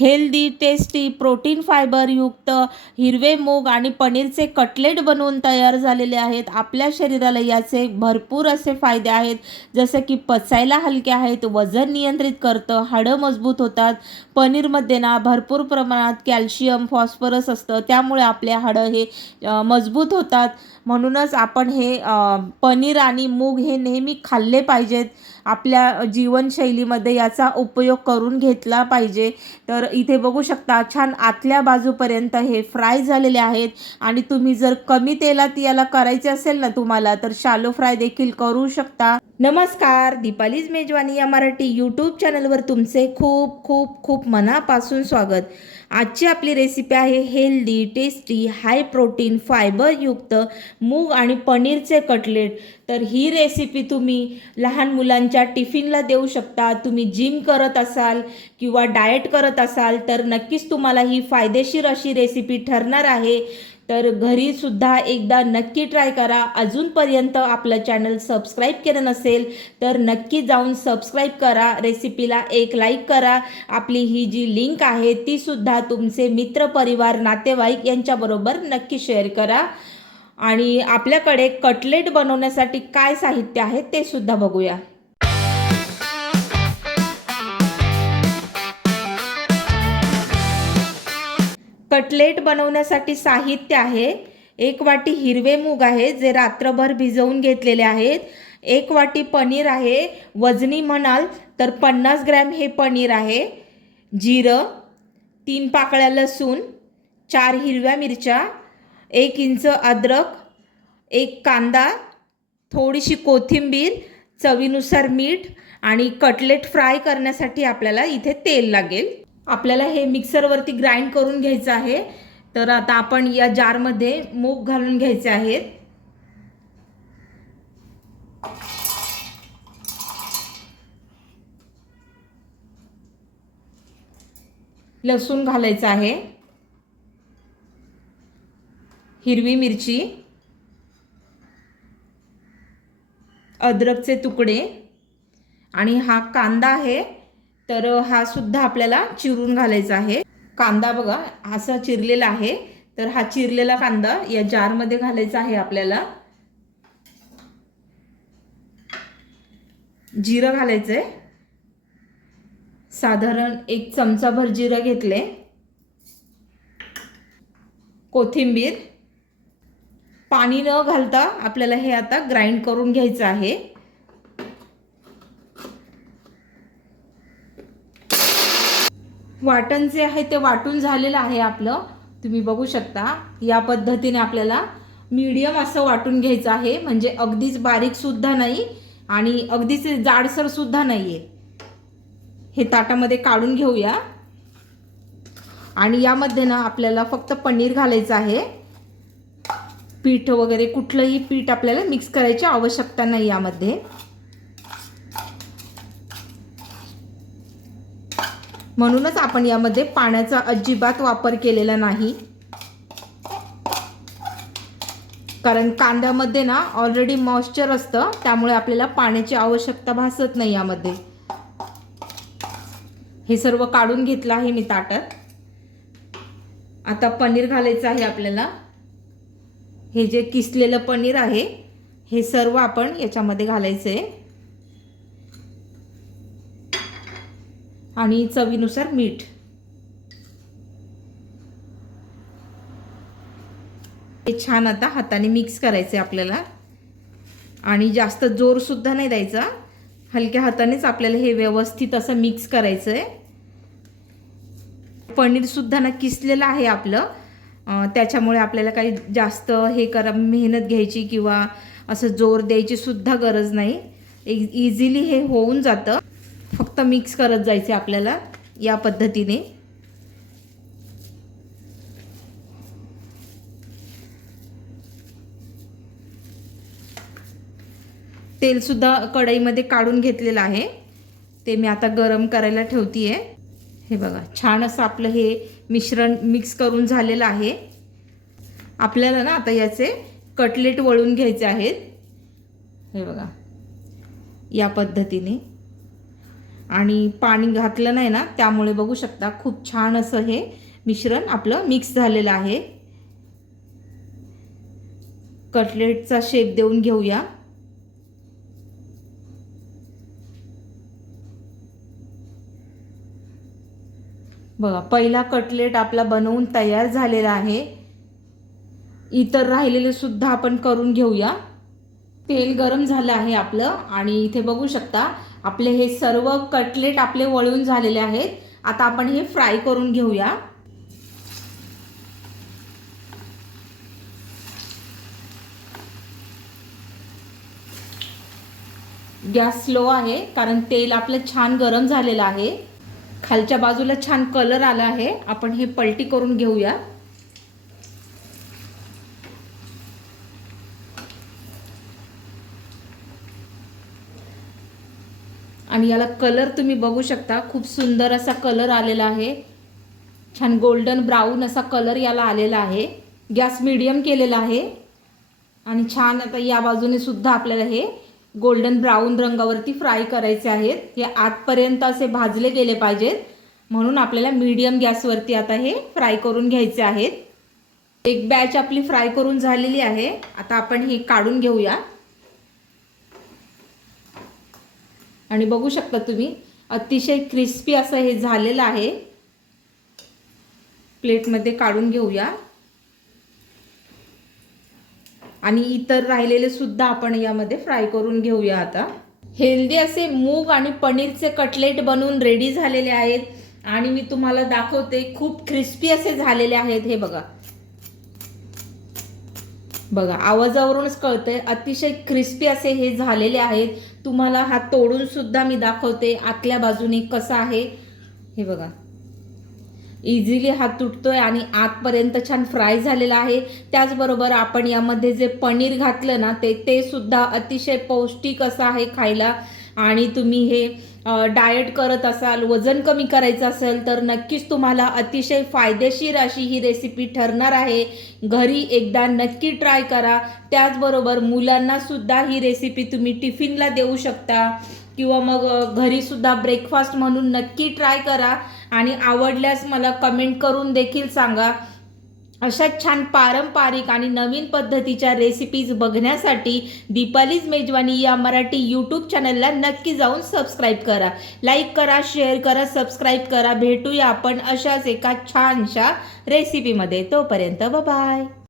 Healthy tasty protein फायबरयुक्त हिरवे मूग आणि पनीरचे कटलेट बनवून तयार झालेले आहेत. आपल्या शरीराला याचे भरपूर असे फायदे आहेत. जसं की पचायला हलके आहेत वजन नियंत्रित करतं हाडं मजबूत होतात. पनीरमध्ये ना भरपूर प्रमाणात कॅल्शियम फॉस्फरस असतं. त्यामुळे आपले हाडं हे मजबूत होतात. म्हणूनच आपण हे पनीर आणि मूग हे नेहमी खाल्ले पाहिजेत. आपल्या जीवनशैलीमध्ये याचा उपयोग करून घेतला पाहिजे. तर इथे बघू शकता छान आतल्या बाजूपर्यंत हे फ्राय झालेले आहेत. आणि तुम्ही जर कमी तेलात याला करायचे असेल ना तुम्हाला तर शालो फ्राय देखील करू शकता. नमस्कार दीपालीज मेजवानी या मराठी यूट्यूब चॅनलवर तुमचे खूप खूप खूप मनापासून स्वागत. आजची आपली रेसिपी आहे हेल्दी टेस्टी हाय प्रोटीन फायबरयुक्त मूग आणि पनीरचे कटलेट तर ही रेसिपी तुम्ही लहान मुलांच्या टिफिनला देऊ शकता. तुम्ही जिम करत असाल किंवा डाएट करत असाल तर नक्कीच तुम्हाला ही फायदेशीर अशी रेसिपी ठरणार आहे. तर घरी सुद्धा एकदा नक्की ट्राय करा. अजूनपर्यंत आपलं चॅनल सबस्क्राईब केलं नसेल तर नक्की जाऊन सबस्क्राईब करा. रेसिपीला एक लाईक करा. आपली ही जी लिंक आहे ती सुद्धा तुमचे मित्र परिवार नातेवाईक यांच्याबरोबर नक्की शेअर करा. आणि आपल्याकडे कटलेट बनवण्यासाठी काय साहित्य आहे ते सुद्धा बघूया. कटलेट बनवण्यासाठी साहित्य आहे. एक वाटी हिरवे मूग आहे जे रात्रभर भिजवून घेतलेले आहेत. एक वाटी पनीर आहे वजनी म्हणाल तर पन्नास ग्रॅम हे पनीर आहे. जिरं तीन पाकळ्या लसूण चार हिरव्या मिरच्या एक इंच अद्रक एक कांदा थोडीशी कोथिंबीर चवीनुसार मीठ आणि कटलेट फ्राय करण्यासाठी आपल्याला इथे तेल लागेल. आपल्याला हे मिक्सरवरती ग्राइंड करून घ्यायचं आहे. तर आता आपण या जारमध्ये मूग घालून घ्यायचे आहेत. लसूण घालायचं आहे. हिरवी मिरची. अद्रकचे तुकडे. आणि हा कांदा आहे. तर हा सुद्धा आपल्याला चिरून घालायचा आहे. कांदा बघा असा चिरलेला आहे. तर हा चिरलेला कांदा या जारमध्ये घालायचा आहे आपल्याला. जिरं घालायचं आहे साधारण एक चमचाभर जिरं घेतले. कोथिंबीर. पाणी न घालता आपल्याला हे आता ग्राइंड करून घ्यायचं आहे. वाटण जे आहे ते वाटून झालेलं आहे आपलं. तुम्ही बघू शकता या पद्धतीने आपल्याला मीडियम असं वाटून घ्यायचं आहे. म्हणजे अगदीच बारीकसुद्धा नाही आणि अगदीच जाडसर सुद्धा नाही आहे हे ताटामध्ये काढून घेऊया. आणि यामध्ये ना आपल्याला फक्त पनीर घालायचं आहे. पीठ वगैरे कुठलंही पीठ आपल्याला मिक्स करायची आवश्यकता नाही यामध्ये. म्हणूनच आपण यामध्ये पाण्याचा अजिबात वापर केलेला नाही. कारण कांद्यामध्ये ना ऑलरेडी मॉइश्चर असतं त्यामुळे आपल्याला पाण्याची आवश्यकता भासत नाही यामध्ये. हे सर्व काढून घेतलं आहे मी ताटात. आता पनीर घालायचं आहे आपल्याला. हे जे किसलेलं पनीर आहे हे सर्व आपण याच्यामध्ये घालायचं आहे आणि चवीनुसार मीठ. हे छान आता हाताने मिक्स करायचे आपल्याला. आणि जास्त जोरसुद्धा नाही द्यायचा. हलक्या हातानेच आपल्याला हे व्यवस्थित असं मिक्स करायचं आहे पनीरसुद्धा ना किसलेलं आहे आपलं. त्याच्यामुळे आपल्याला काही जास्त हे करा मेहनत घ्यायची किंवा असं जोर द्यायची सुद्धा गरज नाही. इझिली हे होऊन जातं. फक्त मिक्स करत जायचे आपल्याला या पद्धतीने. तेलसुद्धा कढईमध्ये काढून घेतलेलं आहे. ते मी आता गरम करायला ठेवती आहे हे बघा छान असं आपलं हे मिश्रण मिक्स करून झालेलं आहे. आपल्याला ना आता याचे कटलेट वळून घ्यायचे आहेत. हे बघा या पद्धतीने. आणि पाणी घातलं नाही ना त्यामुळे बघू शकता खूप छान असं हे मिश्रण आपलं मिक्स झालेलं आहे. कटलेटचा शेप देऊन घेऊया. बघा पहिला कटलेट आपला बनवून तयार झालेला आहे. इतर राहिलेले सुद्धा आपण करून घेऊया. तेल गरम झालं आहे आपलं. आणि इथे बघू शकता आपले हे सर्व कटलेट आपले वळून झालेले आहेत. आता आपण हे फ्राय करून घेऊया. गॅस स्लो आहे कारण तेल आपलं छान गरम झालेलं आहे. खालच्या बाजूला छान कलर आला आहे. आपण हे पलटी करून घेऊया. आणि याला कलर तुम्ही बघू शकता. खूप सुंदर असा कलर आलेला आहे. छान गोल्डन ब्राऊन असा कलर याला आलेला आहे. गॅस मिडियम केलेला आहे. आणि छान आता या बाजूने सुद्धा आपल्याला हे गोल्डन ब्राऊन रंगावरती फ्राय करायचे आहेत. हे आतपर्यंत असे भाजले गेले पाहिजेत. म्हणून आपल्याला मीडियम गॅसवरती आता हे फ्राय करून घ्यायचे आहेत. एक बॅच आपली फ्राय करून झालेली आहे. आता आपण हे काढून घेऊया. आणि बघू शकता तुम्ही अतिशय क्रिस्पी असं हे झालेलं आहे. प्लेटमध्ये काढून घेऊया. आणि इतर राहिलेले सुद्धा आपण यामध्ये फ्राय करून घेऊया आता. हेल्दी असे मूग आणि पनीरचे कटलेट बनवून रेडी झालेले आहेत. आणि मी तुम्हाला दाखवते खूप क्रिस्पी असे झालेले आहेत हे बघा. बघा आवाजावरूनच कळतंय. अतिशय क्रिस्पी असे हे झालेले आहेत. तुम्हाला हा तोडून सुद्धा मी दाखवते. आतल्या बाजूने कसा आहे. हे बघा. इझिली हा तुटतोय आणि आतपर्यंत छान फ्राय झालेला आहे. त्याचबरोबर आपण यामध्ये जे पनीर घातलं ना ते ते सुद्धा अतिशय पौष्टिक असं आहे खायला. आणि तुम्ही हे डाएट करत असाल वजन कमी करायचं असेल तर नक्कीच तुम्हाला अतिशय फायदेशीर अशी ही रेसिपी ठरणार आहे. घरी एकदा नक्की ट्राय करा. त्याचबरोबर मुलांनासुद्धा ही रेसिपी तुम्ही टिफिनला देऊ शकता. किंवा मग घरीसुद्धा ब्रेकफास्ट म्हणून नक्की ट्राय करा. आणि आवडल्यास मला कमेंट करून देखील सांगा. अशा छान पारंपरिक आणि नवीन पद्धतीच्या रेसिपीज बघण्यासाठी दीपालीज मेजवानी या मराठी यूट्यूब चॅनलला नक्की जाऊन सबस्क्राईब करा. लाईक करा शेअर करा सबस्क्राईब करा. भेटूया आपण अशाच एका छानशा रेसिपीमध्ये तोपर्यंत बाय